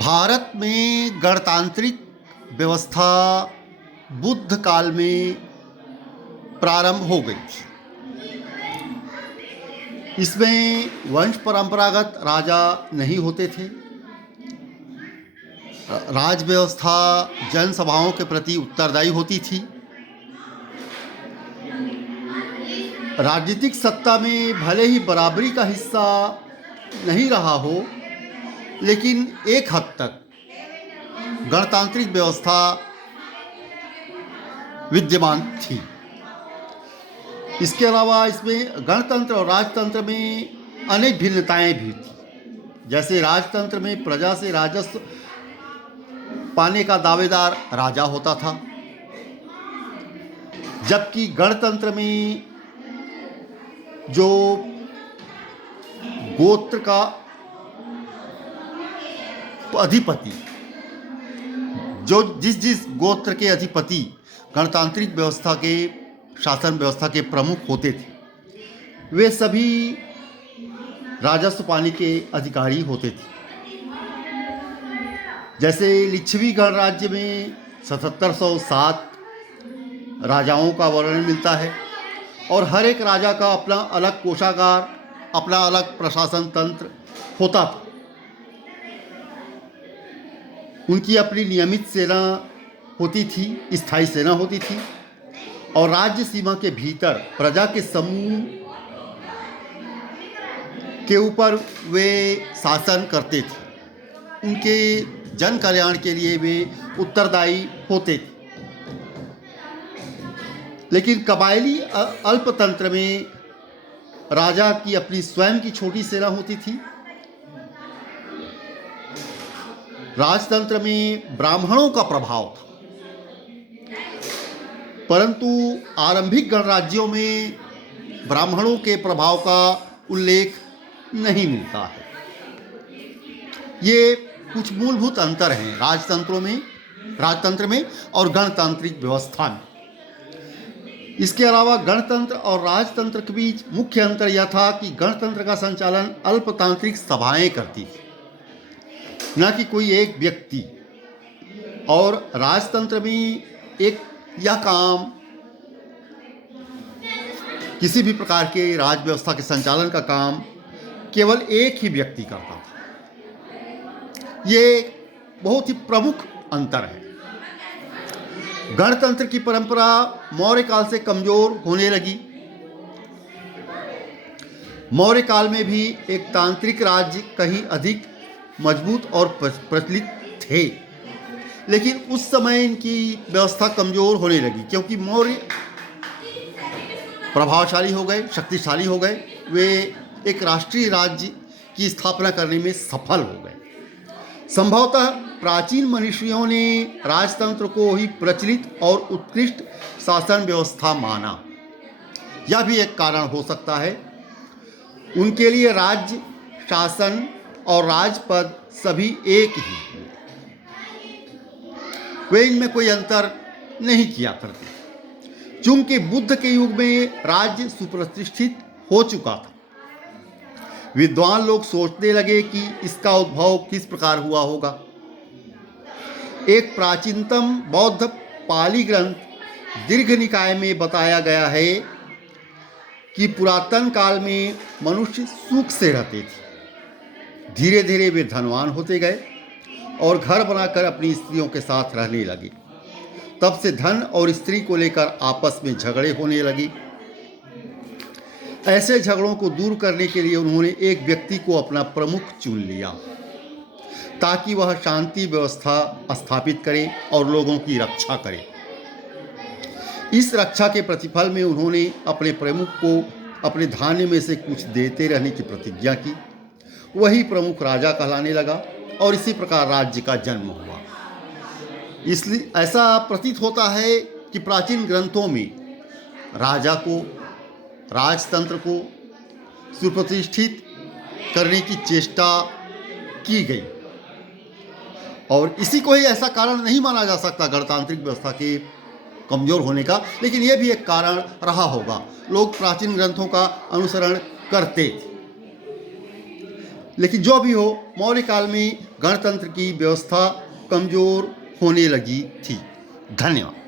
भारत में गणतांत्रिक व्यवस्था बुद्ध काल में प्रारंभ हो गई थी। इसमें वंश परंपरागत राजा नहीं होते थे। राज व्यवस्था जनसभाओं के प्रति उत्तरदायी होती थी। राजनीतिक सत्ता में भले ही बराबरी का हिस्सा नहीं रहा हो, लेकिन एक हद तक गणतांत्रिक व्यवस्था विद्यमान थी। इसके अलावा इसमें गणतंत्र और राजतंत्र में अनेक भिन्नताएं भी थी। जैसे राजतंत्र में प्रजा से राजस्व पाने का दावेदार राजा होता था, जबकि गणतंत्र में जो गोत्र का अधिपति, जो जिस गोत्र के अधिपति गणतांत्रिक व्यवस्था के शासन व्यवस्था के प्रमुख होते थे, वे सभी राजस्व पाने के अधिकारी होते थे। जैसे लिच्छवी गणराज्य में 7707 राजाओं का वर्णन मिलता है और हर एक राजा का अपना अलग कोषागार, अपना अलग प्रशासन तंत्र होता था। उनकी अपनी नियमित सेना होती थी, स्थायी सेना होती थी, और राज्य सीमा के भीतर प्रजा के समूह के ऊपर वे शासन करते थे। उनके जन कल्याण के लिए वे उत्तरदायी होते थे। लेकिन कबायली अल्पतंत्र में राजा की अपनी स्वयं की छोटी सेना होती थी। राजतंत्र में ब्राह्मणों का प्रभाव था, परंतु आरंभिक गणराज्यों में ब्राह्मणों के प्रभाव का उल्लेख नहीं मिलता है। ये कुछ मूलभूत अंतर हैं राजतंत्र में और गणतांत्रिक व्यवस्था में। इसके अलावा गणतंत्र और राजतंत्र के बीच मुख्य अंतर यह था कि गणतंत्र का संचालन अल्पतांत्रिक सभाएं करती थी, न कि कोई एक व्यक्ति, और राजतंत्र में यह काम किसी भी प्रकार के राज व्यवस्था के संचालन का काम केवल एक ही व्यक्ति करता था। ये बहुत ही प्रमुख अंतर है। गणतंत्र की परंपरा मौर्य काल से कमजोर होने लगी। मौर्य काल में भी एक तांत्रिक राज्य कहीं अधिक मजबूत और प्रचलित थे, लेकिन उस समय इनकी व्यवस्था कमजोर होने लगी, क्योंकि मौर्य प्रभावशाली हो गए, शक्तिशाली हो गए। वे एक राष्ट्रीय राज्य की स्थापना करने में सफल हो गए। संभवतः प्राचीन मनीषियों ने राजतंत्र को ही प्रचलित और उत्कृष्ट शासन व्यवस्था माना। यह भी एक कारण हो सकता है। उनके लिए राज्य, शासन और राजपद सभी एक ही, वे इनमें कोई अंतर नहीं किया करते। चूंकि बुद्ध के युग में राज्य सुप्रतिष्ठित हो चुका था, विद्वान लोग सोचने लगे कि इसका उद्भव किस प्रकार हुआ होगा। एक प्राचीनतम बौद्ध पाली ग्रंथ दीर्घ निकाय में बताया गया है कि पुरातन काल में मनुष्य सुख से रहते थे। धीरे धीरे वे धनवान होते गए और घर बनाकर अपनी स्त्रियों के साथ रहने लगे। तब से धन और स्त्री को लेकर आपस में झगड़े होने लगे। ऐसे झगड़ों को दूर करने के लिए उन्होंने एक व्यक्ति को अपना प्रमुख चुन लिया, ताकि वह शांति व्यवस्था स्थापित करे और लोगों की रक्षा करे। इस रक्षा के प्रतिफल में उन्होंने अपने प्रमुख को अपने धान्य में से कुछ देते रहने की प्रतिज्ञा की। वही प्रमुख राजा कहलाने लगा और इसी प्रकार राज्य का जन्म हुआ। इसलिए ऐसा प्रतीत होता है कि प्राचीन ग्रंथों में राजा को, राजतंत्र को सुप्रतिष्ठित करने की चेष्टा की गई, और इसी को ही ऐसा कारण नहीं माना जा सकता गणतांत्रिक व्यवस्था के कमज़ोर होने का, लेकिन यह भी एक कारण रहा होगा। लोग प्राचीन ग्रंथों का अनुसरण करते थे। लेकिन जो भी हो, मौर्य काल में गणतंत्र की व्यवस्था कमज़ोर होने लगी थी। धन्यवाद।